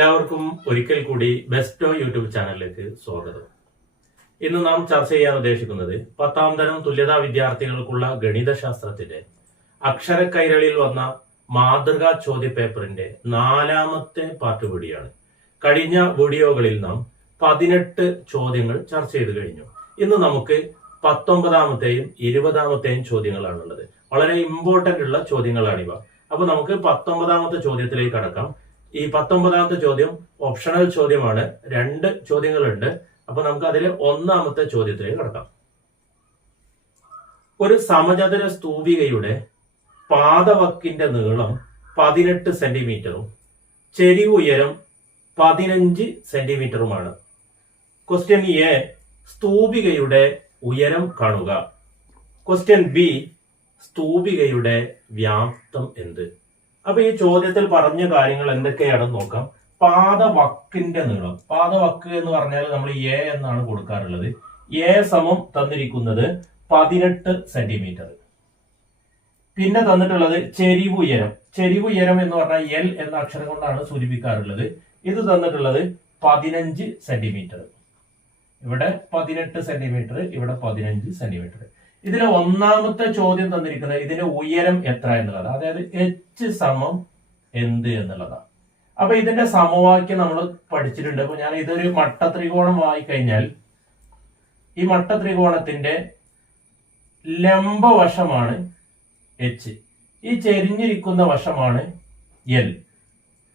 എല്ലാവർക്കും ഒരിക്കൽ കൂടി ബെസ്റ്റോ യൂട്യൂബ് ചാനലിലേക്ക് സ്വാഗതം. ഇന്ന് നാം ചർച്ച ചെയ്യാൻ ഉദ്ദേശിക്കുന്നത് 10ാം തരം തുല്യതാ വിദ്യാർത്ഥികൾക്കുള്ള ഗണിതശാസ്ത്രത്തിന്റെ അക്ഷരക്കൈരളിയിൽ വന്ന മാതൃകാ ചോദ്യപേപ്പറിന്റെ 4ാമത്തെ പാർട്ട് കൂടിയാണ്. കഴിഞ്ഞ വീഡിയോകളിൽ നാം 18 ചോദ്യങ്ങൾ ചർച്ച ചെയ്തു കഴിഞ്ഞു. ഇന്ന് നമുക്ക് 19ാമത്തെയും 20ാമത്തെയും ചോദ്യങ്ങളാണുള്ളത്. വളരെ ഇമ്പോർട്ടന്റ് ഉള്ള ചോദ്യങ്ങളാണിവ. അപ്പൊ നമുക്ക് 19ാമത്തെ ചോദ്യത്തിലേക്ക് കടക്കാം. ഈ 19ാമത്തെ ചോദ്യം ഓപ്ഷണൽ ചോദ്യമാണ്. 2 ചോദ്യങ്ങളുണ്ട്. അപ്പൊ നമുക്ക് അതിൽ 1ാമത്തെ ചോദ്യത്തിലേക്ക് കടക്കാം. ഒരു സമചതുര സ്തൂപികയുടെ പാദവക്കിന്റെ നീളം 18 സെന്റിമീറ്ററും ചെരിവ് ഉയരം 15 സെന്റിമീറ്ററുമാണ്. ക്വസ്റ്റ്യൻ എ, സ്തൂപികയുടെ ഉയരം കാണുക. ക്വസ്റ്റ്യൻ ബി, സ്തൂപികയുടെ വ്യാപ്തം എന്ത്? അപ്പൊ ഈ ചോദ്യത്തിൽ പറഞ്ഞ കാര്യങ്ങൾ എന്തൊക്കെയാണെന്ന് നോക്കാം. പാദവക്കിന്റെ നീളം, പാദവക്ക് എന്ന് പറഞ്ഞാൽ നമ്മൾ എ എന്നാണ് കൊടുക്കാറുള്ളത്. എ സമം തന്നിരിക്കുന്നത് 18 സെന്റിമീറ്റർ. പിന്നെ തന്നിട്ടുള്ളത് ചെരിവ് ഉയരം. ചെരിവ് ഉയരം എന്ന് പറഞ്ഞാൽ എൽ എന്ന അക്ഷരം കൊണ്ടാണ് സൂചിപ്പിക്കാറുള്ളത്. ഇത് തന്നിട്ടുള്ളത് 15 സെന്റിമീറ്റർ. ഇവിടെ 18 സെന്റിമീറ്റർ, ഇവിടെ 15 സെന്റിമീറ്റർ. ഇതിലെ 1ാമത്തെ ചോദ്യം തന്നിരിക്കുന്നത് ഇതിന്റെ ഉയരം എത്ര എന്നുള്ളതാണ്. അതായത് എച്ച് സമം എന്ത് എന്നുള്ളതാണ്. അപ്പൊ ഇതിന്റെ സമവാക്യം നമ്മൾ പഠിച്ചിട്ടുണ്ട്. അപ്പൊ ഞാൻ ഇതൊരു മട്ടത്രികോണം വായിക്കഴിഞ്ഞാൽ ഈ മട്ടത്രികോണത്തിന്റെ ലംബവശമാണ് എച്ച്, ഈ ചെരിഞ്ഞിരിക്കുന്ന വശമാണ് എൽ,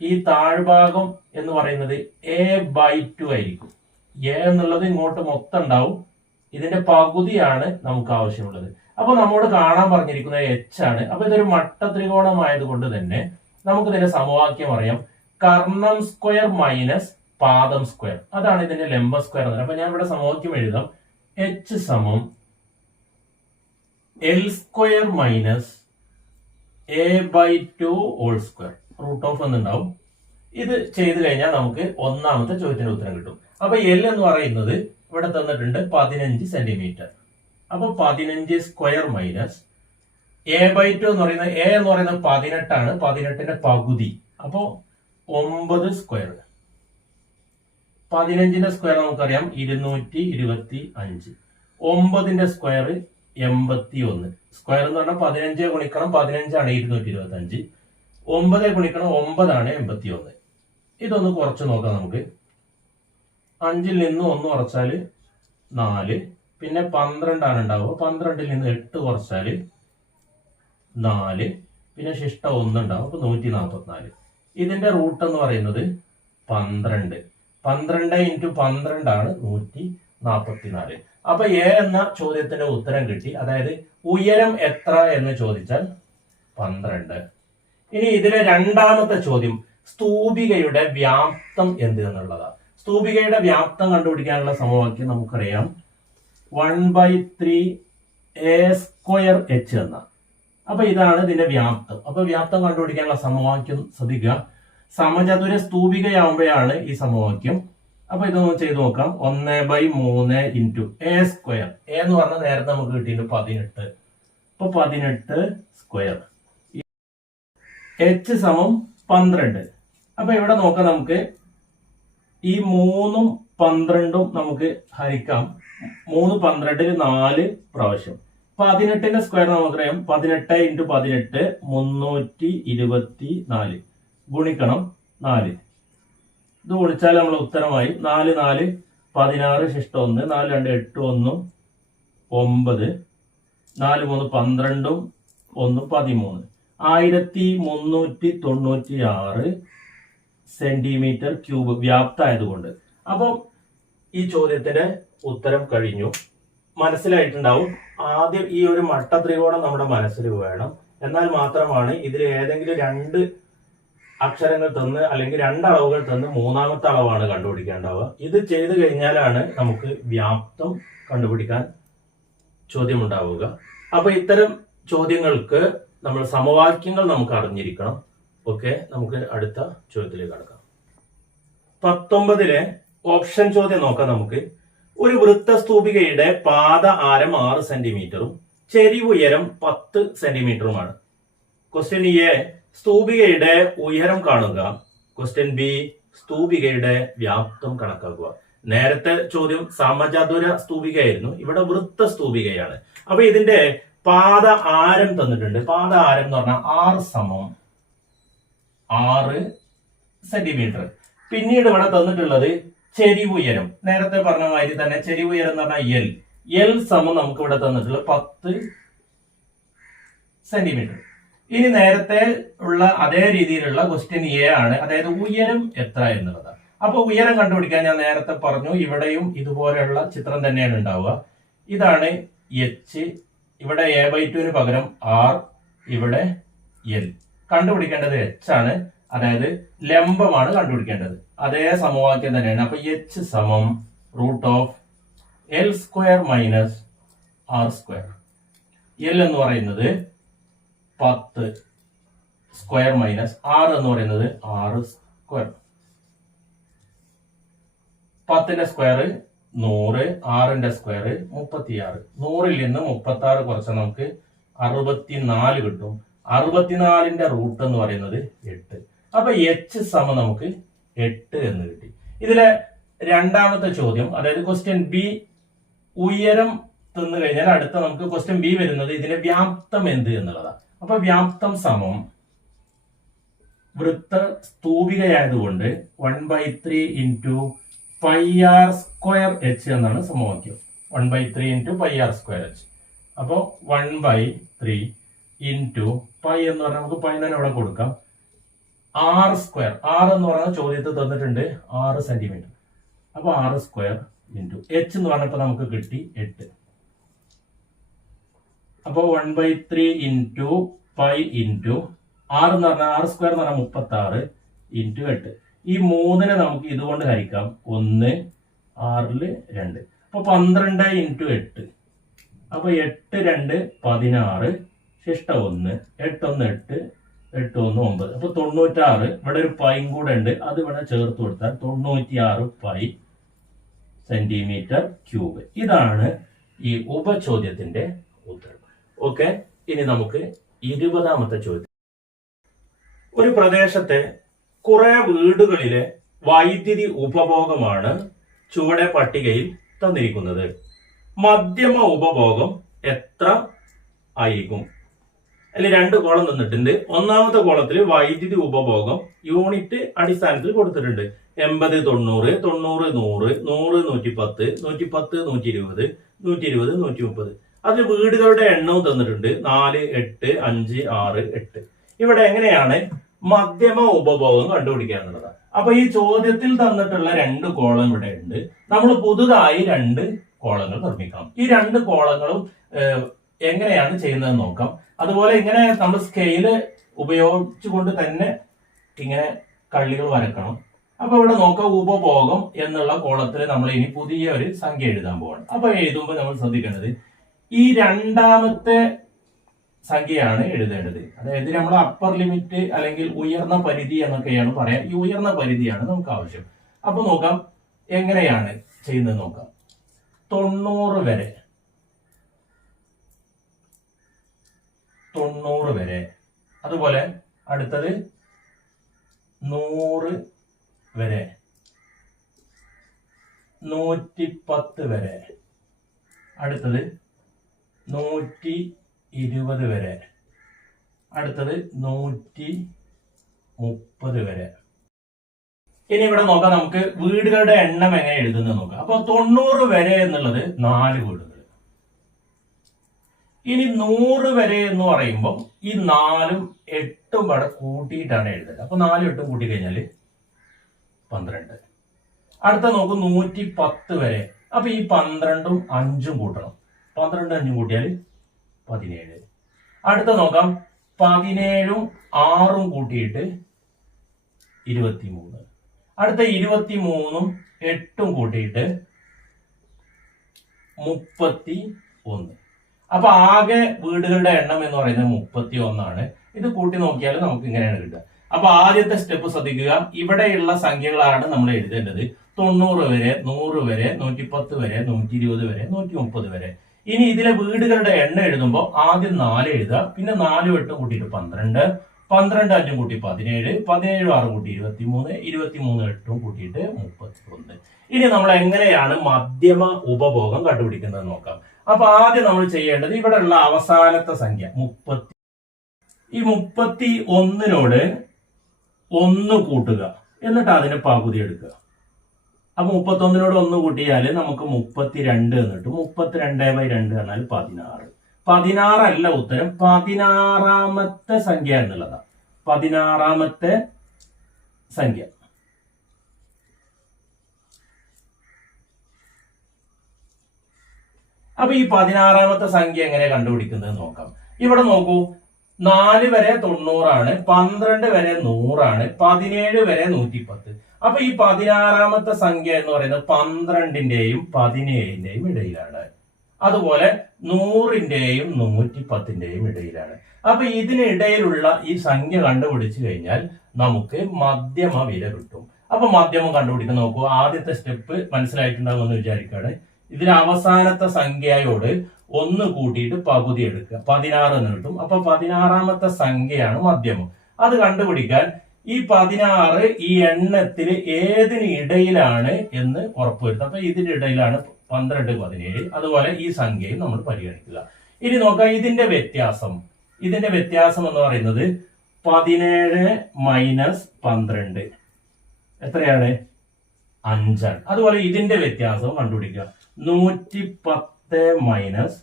ഈ താഴ്ഭാഗം എന്ന് പറയുന്നത് a/2 ആയിരിക്കും. എ എന്നുള്ളത് ഇങ്ങോട്ട് മൊത്തം ഉണ്ടാവും. ഇതിന്റെ പകുതിയാണ് നമുക്ക് ആവശ്യമുള്ളത്. അപ്പൊ നമ്മോട് കാണാൻ പറഞ്ഞിരിക്കുന്നത് എച്ച് ആണ്. അപ്പൊ ഇതൊരു മട്ടത്രികോണമായതുകൊണ്ട് തന്നെ നമുക്ക് ഇതിന്റെ സമവാക്യം അറിയാം. കർണം സ്ക്വയർ മൈനസ് പാദം സ്ക്വയർ, അതാണ് ഇതിന്റെ ലംബ സ്ക്വയർ. അപ്പൊ ഞാൻ ഇവിടെ സമവാക്യം എഴുതാം. എച്ച് സമം L square minus a/2 whole square, root of എന്നുണ്ടാവും. ഇത് ചെയ്തു കഴിഞ്ഞാൽ നമുക്ക് 1ാമത്തെ ചോദ്യത്തിന്റെ ഉത്തരം കിട്ടും. അപ്പൊ എൽ എന്ന് പറയുന്നത് ഇവിടെ തന്നിട്ടുണ്ട് 15 സെന്റിമീറ്റർ. അപ്പൊ 15 സ്ക്വയർ മൈനസ് a/2 എന്ന് പറയുന്നത്, എ എന്ന് പറയുന്നത് 18 ആണ്. 18ന്റെ പകുതി, അപ്പോ 9 സ്ക്വയർ. 15ന്റെ സ്ക്വയർ നമുക്കറിയാം 225. 9ന്റെ സ്ക്വയർ 81. സ്ക്വയർ എന്ന് പറഞ്ഞാൽ 15 ഗുണിക്കണം 15 ആണ് 225. 9 ഗുണിക്കണം 9 ആണ് 81. ഇതൊന്ന് കുറച്ച് നോക്കാം നമുക്ക്. 5ൽ നിന്ന് 1 കുറച്ചാല് 4, പിന്നെ 12 ആണ് ഉണ്ടാവുക. 12ൽ നിന്ന് 8 കുറച്ചാല് 4, പിന്നെ ശിഷ്ട 1 ഉണ്ടാവും. അപ്പൊ 144. ഇതിന്റെ റൂട്ട് എന്ന് പറയുന്നത് 12. 12 × 12 ആണ് 144. അപ്പൊ എ എന്ന ചോദ്യത്തിന്റെ ഉത്തരം കിട്ടി. അതായത് ഉയരം എത്ര എന്ന് ചോദിച്ചാൽ 12. ഇനി ഇതിലെ 2ാമത്തെ ചോദ്യം സ്തൂപികയുടെ വ്യാപ്തം എന്ത് എന്നുള്ളതാണ്. സ്തൂപികയുടെ വ്യാപ്തം കണ്ടുപിടിക്കാനുള്ള സമവാക്യം നമുക്കറിയാം. 1/3 a²h എന്ന. അപ്പൊ ഇതാണ് ഇതിന്റെ വ്യാപ്തം. അപ്പൊ വ്യാപ്തം കണ്ടുപിടിക്കാനുള്ള സമവാക്യം ശ്രദ്ധിക്കുക. സമചതുര സ്തൂപികയാവുമ്പോഴാണ് ഈ സമവാക്യം. അപ്പൊ ഇതൊന്ന് ചെയ്ത് നോക്കാം. 1/3 × a². a എന്ന് പറഞ്ഞാൽ നേരത്തെ നമുക്ക് കിട്ടിയിട്ട് 18. അപ്പൊ 18 സ്ക്വയർ. h സമം 12. അപ്പൊ ഇവിടെ നോക്കാം. നമുക്ക് ഈ 3ഉം 12ഉം നമുക്ക് ഹരിക്കാം. 3 12ൽ 4 പ്രാവശ്യം. 18ന്റെ സ്ക്വയർ നമുക്കറിയാം. 18 × 18 324 ഗുണിക്കണം 4. ഇത് ഗുണിച്ചാൽ നമ്മൾ ഉത്തരമായി 4 4 16 ശിഷ്ട 1, 4 2 8 1 9, 4 3 12 1 13. 1396 സെന്റിമീറ്റർ ക്യൂബ് വ്യാപ്തമായതുകൊണ്ട്. അപ്പോൾ ഈ ചോദ്യത്തിന്റെ ഉത്തരം കഴിഞ്ഞു. മനസ്സിലായിട്ടുണ്ടാവും. ആദ്യം ഈ ഒരു മട്ടത്രികോണം നമ്മുടെ മനസ്സിൽ വേണം. എന്നാൽ മാത്രമാണ് ഇതിൽ ഏതെങ്കിലും 2 അക്ഷരങ്ങൾ തന്ന് അല്ലെങ്കിൽ 2 അളവുകൾ തന്ന് 3ാമത്തെ അളവാണ് കണ്ടുപിടിക്കേണ്ടാവുക. ഇത് ചെയ്തു കഴിഞ്ഞാലാണ് നമുക്ക് വ്യാപ്തം കണ്ടുപിടിക്കാൻ ചോദ്യം ഉണ്ടാവുക. അപ്പൊ ഇത്തരം ചോദ്യങ്ങൾക്ക് നമ്മൾ സമവാക്യങ്ങൾ നമുക്ക് അറിഞ്ഞിരിക്കണം. ഓക്കെ, നമുക്ക് അടുത്ത ചോദ്യത്തിലേക്ക് കടക്കാം. 19ലെ ഓപ്ഷൻ ചോദ്യം നോക്കാം നമുക്ക്. ഒരു വൃത്തസ്തൂപികയുടെ പാദ ആരം 6 സെന്റിമീറ്ററും ചെരിവ് ഉയരം 10 സെന്റിമീറ്ററുമാണ്. ക്വസ്റ്റ്യൻ എ, സ്തൂപികയുടെ ഉയരം കാണുക. ക്വസ്റ്റ്യൻ ബി, സ്തൂപികയുടെ വ്യാപ്തം കണക്കാക്കുക. നേരത്തെ ചോദ്യം സമചതുര സ്തൂപികയായിരുന്നു, ഇവിടെ വൃത്ത സ്തൂപികയാണ്. അപ്പൊ ഇതിന്റെ പാദ ആരം തന്നിട്ടുണ്ട്. പാദ ആരം എന്ന് പറഞ്ഞാൽ 6 സെന്റിമീറ്റർ. പിന്നീട് ഇവിടെ തന്നിട്ടുള്ളത് ചെരിവുയരം. നേരത്തെ പറഞ്ഞ മാതിരി തന്നെ ചെരിവുയരം എന്ന് പറഞ്ഞാൽ എൽ സമം നമുക്ക് ഇവിടെ തന്നിട്ടുള്ളത് 10 സെന്റിമീറ്റർ. ഇനി നേരത്തെ ഉള്ള അതേ രീതിയിലുള്ള ക്വസ്റ്റ്യൻ എ ആണ്, അതായത് ഉയരം എത്ര എന്നുള്ളത്. അപ്പൊ ഉയരം കണ്ടുപിടിക്കാൻ ഞാൻ നേരത്തെ പറഞ്ഞു, ഇവിടെയും ഇതുപോലെയുള്ള ചിത്രം തന്നെയാണ് ഉണ്ടാവുക. ഇതാണ് എച്ച്, ഇവിടെ a/2 പകരം r, ഇവിടെ എൽ. കണ്ടുപിടിക്കേണ്ടത് എച്ച് ആണ്, അതായത് ലംബമാണ് കണ്ടുപിടിക്കേണ്ടത്. അതേ സമവാക്യം തന്നെയാണ്. അപ്പൊ എച്ച് സമം √L² - R². എൽ എന്ന് പറയുന്നത് 10 സ്ക്വയർ മൈനസ് r എന്ന് പറയുന്നത് 6 സ്ക്വയർ. 10ന്റെ സ്ക്വയർ 100, 6ന്റെ സ്ക്വയർ 36. 100ൽ നിന്ന് 36 കുറച്ച് നമുക്ക് 64 കിട്ടും. 64ന്റെ റൂട്ട് എന്ന് പറയുന്നത് 8. അപ്പൊ എച്ച് സമം നമുക്ക് 8 എന്ന് കിട്ടി. ഇതിലെ രണ്ടാമത്തെ ചോദ്യം, അതായത് ക്വസ്റ്റ്യൻ ബി, ഉയരം തന്നു കഴിഞ്ഞാൽ അടുത്ത നമുക്ക് ക്വസ്റ്റ്യൻ ബി വരുന്നത് ഇതിന്റെ വ്യാപ്തം എന്ത് എന്നുള്ളതാണ്. അപ്പൊ വ്യാപ്തം സമം വൃത്ത സ്തൂപികയായതുകൊണ്ട് 1/3 × πr² എന്നാണ് സമവാക്യം. 1/3 × πr². അപ്പൊ 1/3 × π എന്ന് പറഞ്ഞാൽ നമുക്ക് π തന്നെ ഇവിടെ കൊടുക്കാം. r². r എന്ന് പറഞ്ഞാൽ ചോദ്യത്തിൽ തന്നിട്ടുണ്ട് 6 സെന്റിമീറ്റർ. അപ്പൊ r² × h എന്ന് പറഞ്ഞപ്പോ നമുക്ക് കിട്ടി 8. അപ്പൊ 1/3 × π × r എന്ന് പറഞ്ഞാൽ r² എന്ന് പറഞ്ഞാൽ 36 × 8. ഈ 3നെ നമുക്ക് ഇതുകൊണ്ട് ഹരിക്കാം. 1, 6ൽ 2. അപ്പൊ 12 × 8. അപ്പൊ 8, 2, 16, ശിഷ്ട 1, 8, 1, 8, 8, 1, 9. അപ്പൊ 96. ഇവിടെ ഒരു പൈയും കൂടെ ഉണ്ട്, അത് ഇവിടെ ചേർത്ത് കൊടുത്താൽ 96 പൈ സെന്റിമീറ്റർ ക്യൂബ്. ഇതാണ് ഈ ഉപചോദ്യത്തിന്റെ ഉത്തരം. ഓക്കെ, ഇനി നമുക്ക് 20ാമത്തെ ചോദ്യം. ഒരു പ്രദേശത്തെ കുറെ വീടുകളിലെ വൈദ്യുതി ഉപഭോഗമാണ് ചുവടെ പട്ടികയിൽ തന്നിരിക്കുന്നത്. മധ്യമ ഉപഭോഗം എത്ര ആയിരിക്കും? അതിൽ 2 കോളം തന്നിട്ടുണ്ട്. ഒന്നാമത്തെ കോളത്തിൽ വൈദ്യുതി ഉപഭോഗം യൂണിറ്റ് അടിസ്ഥാനത്തിൽ കൊടുത്തിട്ടുണ്ട്. 80, 90, 90, 100, 100, 110, 110, 120, 120, 130. അതിൽ വീടുകളുടെ എണ്ണവും തന്നിട്ടുണ്ട്. 4, 8, 5, 6, 8. ഇവിടെ എങ്ങനെയാണ് മധ്യമ ഉപഭോഗം കണ്ടുപിടിക്കുക എന്നുള്ളത്. അപ്പൊ ഈ ചോദ്യത്തിൽ തന്നിട്ടുള്ള 2 കോളം ഇവിടെ ഉണ്ട്. നമ്മൾ പുതുതായി 2 കോളങ്ങൾ നിർമ്മിക്കണം. ഈ 2 കോളങ്ങളും എങ്ങനെയാണ് ചെയ്യുന്നത് നോക്കാം. അതുപോലെ ഇങ്ങനെ നമ്മൾ സ്കെയില് ഉപയോഗിച്ചുകൊണ്ട് തന്നെ ഇങ്ങനെ കള്ളികൾ വരക്കണം. അപ്പൊ ഇവിടെ നോക്കാം, ഉപഭോഗം എന്നുള്ള കോളത്തിൽ നമ്മൾ ഇനി പുതിയ ഒരു സംഖ്യ എഴുതാൻ പോവാണ്. അപ്പൊ എഴുതുമ്പോൾ നമ്മൾ ശ്രദ്ധിക്കേണ്ടത് ഈ രണ്ടാമത്തെ സംഖ്യയാണ് എഴുതേണ്ടത്. അതായത് നമ്മൾ അപ്പർ ലിമിറ്റ് അല്ലെങ്കിൽ ഉയർന്ന പരിധി എന്നൊക്കെയാണ് പറയാം. ഈ ഉയർന്ന പരിധിയാണ് നമുക്ക് ആവശ്യം. അപ്പൊ നോക്കാം എങ്ങനെയാണ് ചെയ്യുന്നത് നോക്കാം. 90 വരെ, 90 വരെ. അതുപോലെ അടുത്തത് 100 വരെ, 110 വരെ. അടുത്തത് 120 വരെ. അടുത്തത് 130 വരെ. ഇനി ഇവിടെ നോക്കാം, നമുക്ക് വീടുകളുടെ എണ്ണം എങ്ങനെ എഴുതുന്നത് നോക്കാം. അപ്പൊ 90 വരെ എന്നുള്ളത് 4 വീടുകൾ. ഇനി 100 വരെ എന്ന് പറയുമ്പോൾ ഈ 4ഉം 8ഉം ഇവിടെ കൂട്ടിയിട്ടാണ് എഴുതുന്നത്. അപ്പൊ 4ഉം 8ഉം കൂട്ടി കഴിഞ്ഞാൽ 12. അടുത്ത നോക്കും 110 വരെ. അപ്പൊ ഈ 12ഉം 5ഉം കൂട്ടണം. 12, 5 കൂട്ടിയാൽ 17. അടുത്ത നോക്കാം, 17ഉം 6ഉം കൂട്ടിയിട്ട് 23. അടുത്ത 23ഉം 8ഉം കൂട്ടിയിട്ട് 31. അപ്പൊ ആകെ വീടുകളുടെ എണ്ണം എന്ന് പറയുന്നത് 31 ആണ്. ഇത് കൂട്ടി നോക്കിയാൽ നമുക്ക് ഇങ്ങനെയാണ് കിട്ടുക. അപ്പൊ ആദ്യത്തെ സ്റ്റെപ്പ് ശ്രദ്ധിക്കുക, ഇവിടെയുള്ള സംഖ്യകളാണ് നമ്മൾ എഴുതേണ്ടത്. 90 വരെ, 100 വരെ, 110 വരെ, 120 വരെ, 130 വരെ. ഇനി ഇതിലെ വീടുകളുടെ എണ്ണം എഴുതുമ്പോൾ ആദ്യം 4 എഴുതുക, പിന്നെ 4ഉം 8ഉം കൂട്ടിയിട്ട് 12, 12 5 കൂട്ടി 17, 17 6 കൂട്ടി 23, 23 8 കൂട്ടിയിട്ട് 31. ഇനി നമ്മൾ എങ്ങനെയാണ് മധ്യമ ഉപഭോഗം കണ്ടുപിടിക്കുന്നത് നോക്കാം. അപ്പൊ ആദ്യം നമ്മൾ ചെയ്യേണ്ടത് ഇവിടെയുള്ള അവസാനത്തെ സംഖ്യ 30, ഈ 31നോട് 1 കൂട്ടുക, എന്നിട്ട് അതിന് പകുതി എടുക്കുക. അപ്പൊ 31നോട് 1 കൂട്ടിയാൽ നമുക്ക് 32 എന്നിട്ട് 32/2 എന്നാൽ 16. 16 അല്ല ഉത്തരം, 16ാമത്തെ സംഖ്യ എന്നുള്ളതാണ്. 16ാമത്തെ സംഖ്യ. അപ്പൊ ഈ 16ാമത്തെ സംഖ്യ എങ്ങനെ കണ്ടുപിടിക്കുന്നത് നോക്കാം. ഇവിടെ നോക്കൂ, 4 വരെ 90 ആണ്, 12 വരെ 100 ആണ്, 17 വരെ 110. അപ്പൊ ഈ 16ാമത്തെ സംഖ്യ എന്ന് പറയുന്നത് 12ന്റെയും 17ന്റെയും ഇടയിലാണ്. അതുപോലെ 100ന്റെയും 110ന്റെയും ഇടയിലാണ്. അപ്പൊ ഇതിനിടയിലുള്ള ഈ സംഖ്യ കണ്ടുപിടിച്ചു കഴിഞ്ഞാൽ നമുക്ക് മധ്യമ വില കിട്ടും. അപ്പൊ മധ്യമം കണ്ടുപിടിക്കാൻ നോക്കൂ. ആദ്യത്തെ സ്റ്റെപ്പ് മനസ്സിലായിട്ടുണ്ടാവുമെന്ന് വിചാരിക്കാണ്. ഇതിന് അവസാനത്തെ സംഖ്യയോട് 1 കൂട്ടിയിട്ട് പകുതി എടുക്കുക, 16 എന്ന് കിട്ടും. അപ്പൊ 16ാമത്തെ സംഖ്യയാണ് മധ്യമം. അത് കണ്ടുപിടിക്കാൻ ഈ 16 ഈ എണ്ണത്തിൽ ഏതിന് ഇടയിലാണ് എന്ന് ഉറപ്പുവരുത്തുക. അപ്പൊ ഇതിന്റെ ഇടയിലാണ് 12, 17. അതുപോലെ ഈ സംഖ്യയും നമ്മൾ പരിഗണിക്കുക. ഇനി നോക്കാം ഇതിന്റെ വ്യത്യാസം. ഇതിന്റെ വ്യത്യാസം എന്ന് പറയുന്നത് 17 മൈനസ് 12 എത്രയാണ്? 5 ആണ്. അതുപോലെ ഇതിന്റെ വ്യത്യാസം കണ്ടുപിടിക്കുക. 110 മൈനസ്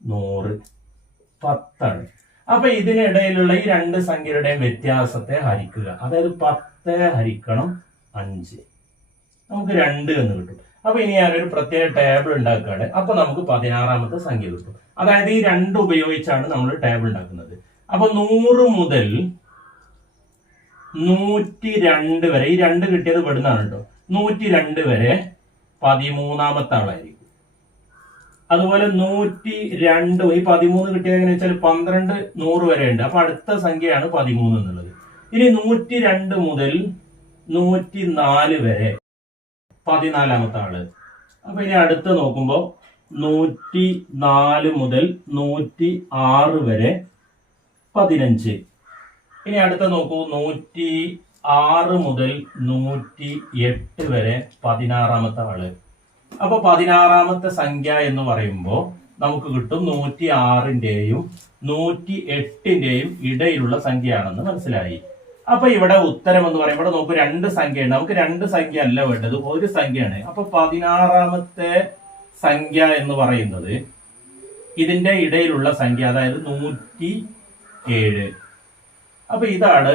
100 10 ആണ്. അപ്പൊ ഇതിനിടയിലുള്ള ഈ രണ്ട് സംഖ്യയുടെയും വ്യത്യാസത്തെ ഹരിക്കുക. അതായത് 10 ഹരിക്കണം 5 നമുക്ക് 2 എന്ന് കിട്ടും. അപ്പൊ ഇനി ഞാനൊരു പ്രത്യേക ടേബിൾ ഉണ്ടാക്കുകയാണ്. അപ്പൊ നമുക്ക് 16ാമത്തെ സംഖ്യ കിട്ടും. അതായത് ഈ 2 ഉപയോഗിച്ചാണ് നമ്മൾ ടേബിൾ ഉണ്ടാക്കുന്നത്. അപ്പൊ 100 മുതൽ 102 വരെ, ഈ 2 കിട്ടിയത് പെടുന്നതാണ് കേട്ടോ. 102 വരെ 13ാമത്തെ ആളായിരിക്കും. അതുപോലെ 102, ഈ 13 കിട്ടിയത് എങ്ങനെ വെച്ചാൽ 12 100 വരെ ഉണ്ട്. അപ്പൊ അടുത്ത സംഖ്യയാണ് 13 എന്നുള്ളത്. ഇനി 102 മുതൽ 104 വരെ 14ാമത്തെ ആള്. അപ്പൊ ഇനി അടുത്ത് നോക്കുമ്പോ 104 മുതൽ 106 വരെ 15. ഇനി അടുത്ത നോക്കൂ, 106 മുതൽ 108 വരെ 16ാമത്തെ ആള്. അപ്പൊ 16ാമത്തെ സംഖ്യ എന്ന് പറയുമ്പോൾ നമുക്ക് കിട്ടും 106ന്റെയും 108ന്റെയും ഇടയിലുള്ള സംഖ്യയാണെന്ന് മനസ്സിലായി. അപ്പൊ ഇവിടെ ഉത്തരം എന്ന് പറയുമ്പോൾ നമുക്ക് 2 സംഖ്യയുണ്ട്. നമുക്ക് 2 സംഖ്യ അല്ല വേണ്ടത്, ഒരു സംഖ്യയാണ്. അപ്പൊ 16ാമത്തെ സംഖ്യ എന്ന് പറയുന്നത് ഇതിന്റെ ഇടയിലുള്ള സംഖ്യ, അതായത് 107. അപ്പൊ ഇതാണ്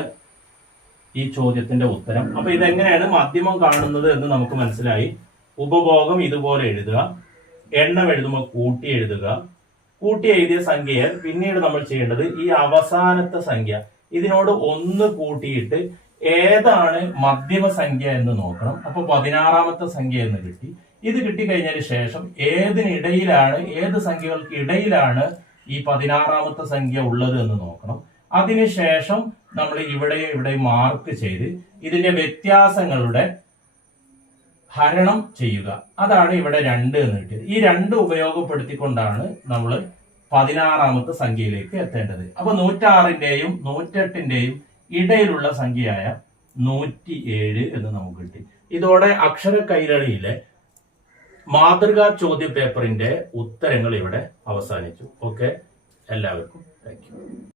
ഈ ചോദ്യത്തിന്റെ ഉത്തരം. അപ്പൊ ഇതെങ്ങനെയാണ് മധ്യമം കാണുന്നത് എന്ന് നമുക്ക് മനസ്സിലായി. ഉപഭോഗം ഇതുപോലെ എഴുതുക, എണ്ണം എഴുതുമ്പോൾ കൂട്ടി എഴുതുക. കൂട്ടി എഴുതിയ സംഖ്യയെ പിന്നീട് നമ്മൾ ചെയ്യേണ്ടത് ഈ അവസാനത്തെ സംഖ്യ ഇതിനോട് 1 കൂട്ടിയിട്ട് ഏതാണ് മധ്യമ സംഖ്യ എന്ന് നോക്കണം. അപ്പൊ 16ാമത്തെ സംഖ്യ എന്ന് കിട്ടി. ഇത് കിട്ടിക്കഴിഞ്ഞതിന് ശേഷം ഏതിനിടയിലാണ്, ഏത് സംഖ്യകൾക്ക് ഇടയിലാണ് ഈ 16ാമത്തെ സംഖ്യ ഉള്ളത് എന്ന് നോക്കണം. അതിനുശേഷം നമ്മൾ ഇവിടെ മാർക്ക് ചെയ്ത് ഇതിന്റെ വ്യത്യാസങ്ങളുടെ ഹരണം ചെയ്യുക. അതാണ് ഇവിടെ 2 എന്ന് കിട്ടിയത്. ഈ 2 ഉപയോഗപ്പെടുത്തിക്കൊണ്ടാണ് നമ്മൾ 16ാമത്തെ സംഖ്യയിലേക്ക് എത്തേണ്ടത്. അപ്പൊ 106ന്റെയും 108ന്റെയും ഇടയിലുള്ള സംഖ്യയായ 107 എന്ന് നമുക്ക് കിട്ടി. ഇതോടെ അക്ഷര കൈരളിയിലെ മാതൃകാ ചോദ്യ പേപ്പറിന്റെ ഉത്തരങ്ങൾ ഇവിടെ അവസാനിച്ചു. ഓക്കെ, എല്ലാവർക്കും താങ്ക് യു.